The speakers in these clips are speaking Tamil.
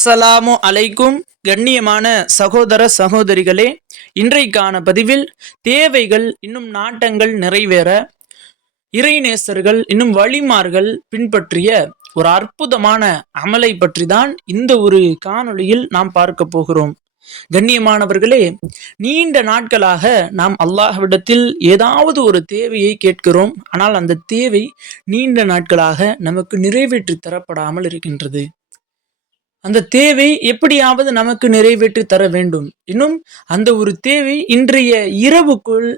அஸ்ஸலாமு அலைக்கும். கண்ணியமான சகோதர சகோதரிகளே, இன்றைக்கான பதிவில் தேவைகள் இன்னும் நாட்டங்கள் நிறைவேற இறைநேசர்கள் இன்னும் வழிமார்கள் பின்பற்றிய ஒரு அற்புதமான அமலை பற்றி தான் இந்த ஒரு காணொளியில் நாம் பார்க்க போகிறோம். கண்ணியமானவர்களே, நீண்ட நாட்களாக நாம் அல்லாஹ்விடத்தில் ஏதாவது ஒரு தேவையை கேட்கிறோம். ஆனால் அந்த தேவை நீண்ட நாட்களாக நமக்கு நிறைவேற்றி தரப்படாமல் இருக்கின்றது. அந்த தேவை எப்படியாவது நமக்கு நிறைவேற்றி தர வேண்டும். இன்னும் அந்த ஒரு தேவை இன்றைய இரவுக்குள்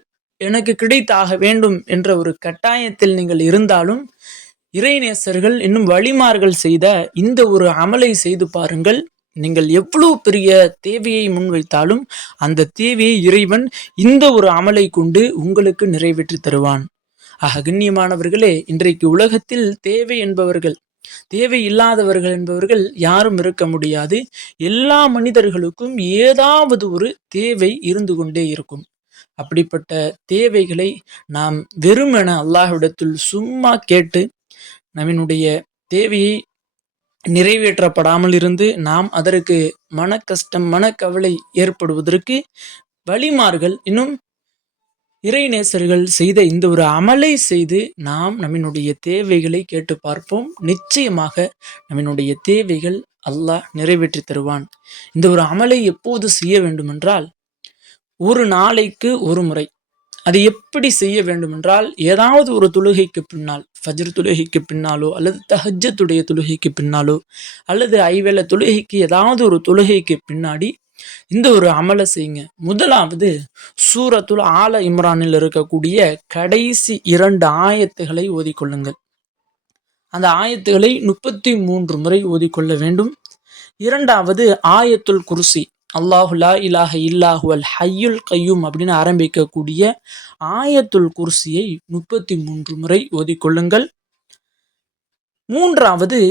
எனக்கு கிடைத்தாக வேண்டும் என்ற ஒரு கட்டாயத்தில் நீங்கள் இருந்தாலும், இறைநேசர்கள் இன்னும் வழிமார்கள் செய்த இந்த ஒரு அமலை செய்து பாருங்கள். நீங்கள் எவ்வளவு பெரிய தேவையை முன்வைத்தாலும் அந்த தேவையை இறைவன் இந்த ஒரு அமலை கொண்டு உங்களுக்கு நிறைவேற்றி தருவான். கண்ணியமானவர்களே, இன்றைக்கு உலகத்தில் தேவை என்பவர்கள், தேவை இல்லாதவர்கள் என்பவர்கள் யாரும் இருக்க முடியாது. எல்லா மனிதர்களுக்கும் ஏதாவது ஒரு தேவை இருந்து கொண்டே இருக்கும். அப்படிப்பட்ட தேவைகளை நாம் வெறுமென அல்லாஹ்விடத்தில் சும்மா கேட்டு நம்மினுடைய தேவையை நிறைவேற்றப்படாமல் இருந்து நாம் அதற்கு மன கஷ்டம் மனக்கவலை ஏற்படுவதற்கு வழிமார்கள் இன்னும் இறைநேசர்கள் செய்த இந்த ஒரு அமலை செய்து நாம் நம்மினுடைய தேவைகளை கேட்டு பார்ப்போம். நிச்சயமாக நம்மினுடைய தேவைகள் அல்லாஹ் நிறைவேற்றி தருவான். இந்த ஒரு அமலை எப்போது செய்ய வேண்டுமென்றால், ஒரு நாளைக்கு ஒரு முறை. அது எப்படி செய்ய வேண்டுமென்றால், ஏதாவது ஒரு தொழுகைக்கு பின்னால், ஃபஜ்ர் தொழுகைக்கு பின்னாலோ அல்லது தஹஜ்ஜத்துடைய தொழுகைக்கு பின்னாலோ அல்லது ஐவேளை தொழுகைக்கு ஏதாவது ஒரு தொழுகைக்கு பின்னாடி இந்த ஒரு அமலை செய்யுங்க. முதலாவது சூரத்துல் ஆல இம்ரானில் இருக்கக்கூடிய கடைசி 2 ஆயத்துகளை ஓதிக்கொள்ளுங்கள். அந்த ஆயத்துகளை 33 முறை ஓதிக்கொள்ள வேண்டும். இரண்டாவது ஆயத்துல் குர்சி, அல்லாஹு லா இலாஹ இல்லாஹுவல் ஹய்யுல் கய்யூம் அப்படின்னு ஆரம்பிக்கக்கூடிய ஆயத்துல் குர்சியை 33 முறை ஓதிக்கொள்ளுங்கள். மூன்றாவது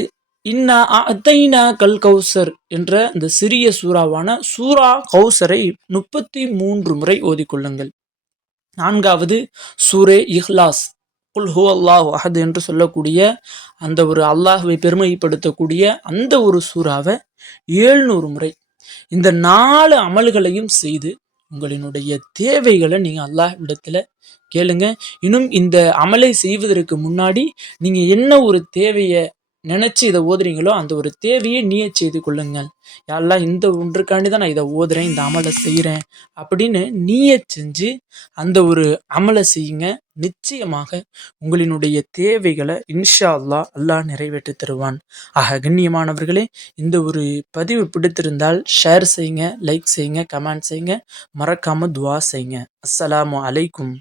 இன்னா அத்தைனா கல் கௌசர் என்ற இந்த சிறிய சூறாவான சூரா கௌசரை 33 முறை ஓதிக்கொள்ளுங்கள். நான்காவது சூரே இஹ்லாஸ், குல் ஹு அல்லாஹு அஹத் என்று சொல்லக்கூடிய அந்த ஒரு அல்லாஹ்வை பெருமைப்படுத்தக்கூடிய அந்த ஒரு சூறாவை 700 முறை. இந்த 4 அமல்களையும் செய்து உங்களினுடைய தேவைகளை நீங்க அல்லாஹ் இடத்துல கேளுங்க. இன்னும் இந்த அமலை செய்வதற்கு முன்னாடி நீங்க என்ன ஒரு தேவையை நினைச்சு இதை ஓதுறீங்களோ அந்த ஒரு தேவையை நியத் செய்து கொள்ளுங்கள். யாரெல்லாம் இந்த ஒன்றுக்காண்டி தான் நான் இதை ஓதுறேன், இந்த அமலை செய்கிறேன் அப்படின்னு நியத் செஞ்சு அந்த ஒரு அமலை செய்யுங்க. நிச்சயமாக உங்களினுடைய தேவைகளை இன்ஷா அல்லாஹ் அல்லாஹ் நிறைவேற்றி தருவான். கண்ணியமானவர்களே, இந்த ஒரு பதிவு பிடித்திருந்தால் ஷேர் செய்யுங்க, லைக் செய்யுங்க, கமெண்ட் செய்யுங்க, மறக்காம துவா செய்யுங்க. அஸ்ஸலாமு அலைக்கும்.